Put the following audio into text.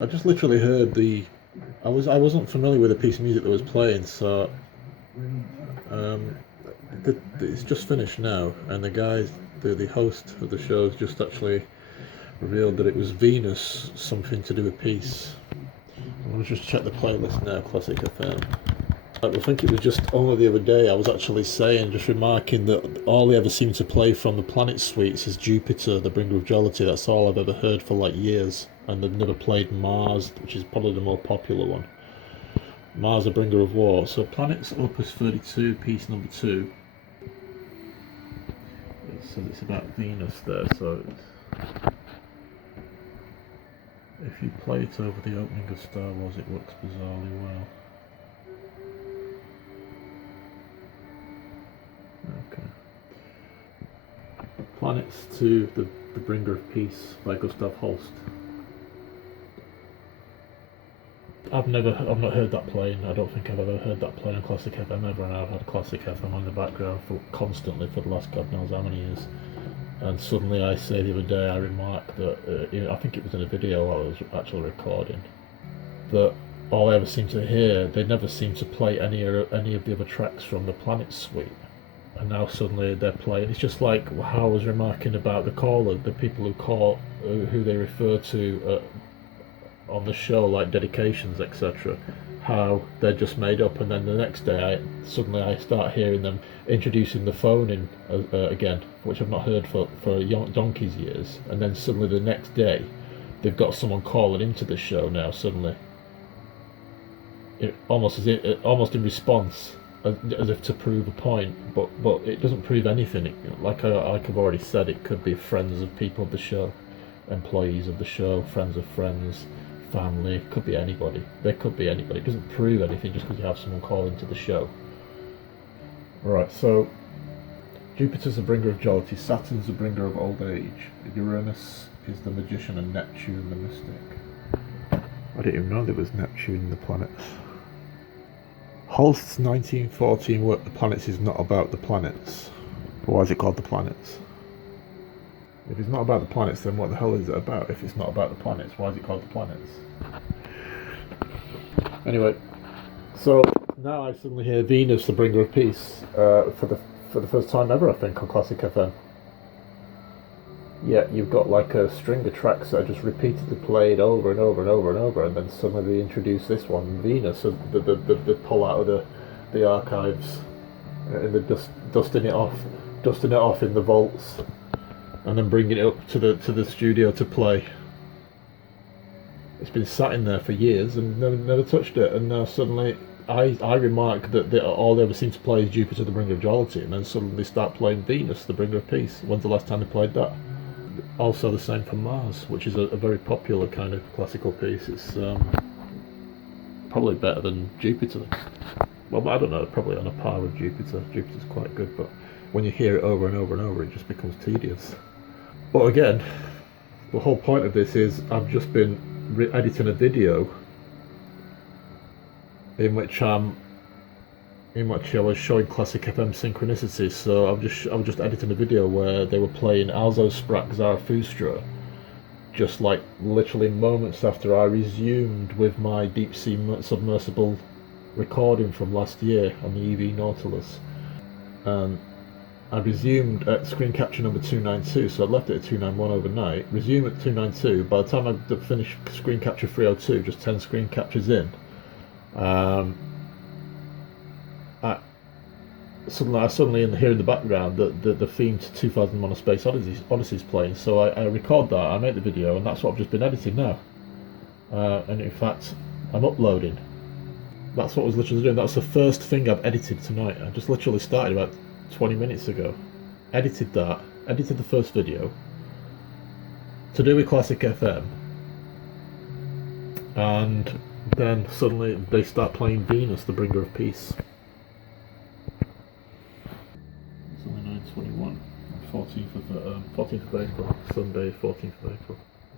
I just literally heard I wasn't familiar with the piece of music that was playing, so um, it's just finished now, and the host of the show has just actually revealed that it was Venus, something to do with peace. I'm gonna just check the playlist now, Classic FM. I think it was just only the other day I was actually saying, just remarking that all they ever seem to play from the Planet Suites is Jupiter, the bringer of jollity. That's all I've ever heard for like years, and they've never played Mars, which is probably the more popular one. Mars, the bringer of war. So Planets Opus 32, piece number 2. It says it's about Venus there, so if you play it over the opening of Star Wars, it works bizarrely well. Okay. Planets to the Bringer of Peace by Gustav Holst. I've not heard that playing. I don't think I've ever heard that playing on Classic FM ever, and I've had Classic FM on the background constantly for the last God knows how many years. And suddenly I say the other day, I remarked that, I think it was in a video I was actually recording, that all I ever seem to hear, they never seem to play any of the other tracks from the Planet Suite. And now suddenly they're playing. It's just like how I was remarking about the caller, the people who call, who they refer to on the show, like dedications, etc. How they're just made up, and then the next day I start hearing them introducing the phone in again, which I've not heard for donkey's years. And then suddenly the next day, they've got someone calling into the show now. Suddenly, almost in response, as if to prove a point, but it doesn't prove anything. Like I've already said, it could be friends of people of the show, employees of the show, friends of friends, family. It could be anybody. There could be anybody. It doesn't prove anything just because you have someone call into the show. Right. So Jupiter's the bringer of jollity. Saturn's the bringer of old age. Uranus is the magician, and Neptune the mystic. I didn't even know there was Neptune in the planets. Holst's 1914 work, The Planets, is not about the planets. Why is it called The Planets? If it's not about the planets, then what the hell is it about? If it's not about the planets, why is it called The Planets? Anyway, so now I suddenly hear Venus, the bringer of peace, for the first time ever, I think, on Classic FM. Yeah, you've got like a string of tracks that are just repeatedly played over and over and over and over, and then suddenly they introduce this one, Venus, and they pull out of the archives, and they're dusting it off in the vaults, and then bringing it up to the studio to play. It's been sat in there for years and never touched it, and now suddenly I remark that all they ever seem to play is Jupiter, the bringer of jollity, and then suddenly they start playing Venus, the bringer of peace. When's the last time they played that? Also the same for Mars, which is a very popular kind of classical piece. It's probably better than Jupiter. Well, I don't know, probably on a par with Jupiter. Jupiter's quite good, but when you hear it over and over and over, it just becomes tedious. But again, the whole point of this is I've just been editing a video in which I was showing Classic FM Synchronicity. So I was just editing a video where they were playing Also Sprach Zarathustra, just like literally moments after I resumed with my deep sea submersible recording from last year on the EV Nautilus. And I resumed at screen capture number 292, so I left it at 291 overnight, resumed at 292. By the time I finished screen capture 302, just 10 screen captures in, I suddenly hear in the background the theme to 2001: A Space Odyssey is playing. So I record that, I make the video, and that's what I've just been editing now. And in fact, I'm uploading. That's what I was literally doing. That's the first thing I've edited tonight. I just literally started about 20 minutes ago. Edited the first video to do with Classic FM, and then suddenly they start playing Venus, the bringer of peace. It's only 9:21, 14th of April, Sunday, 14th of April.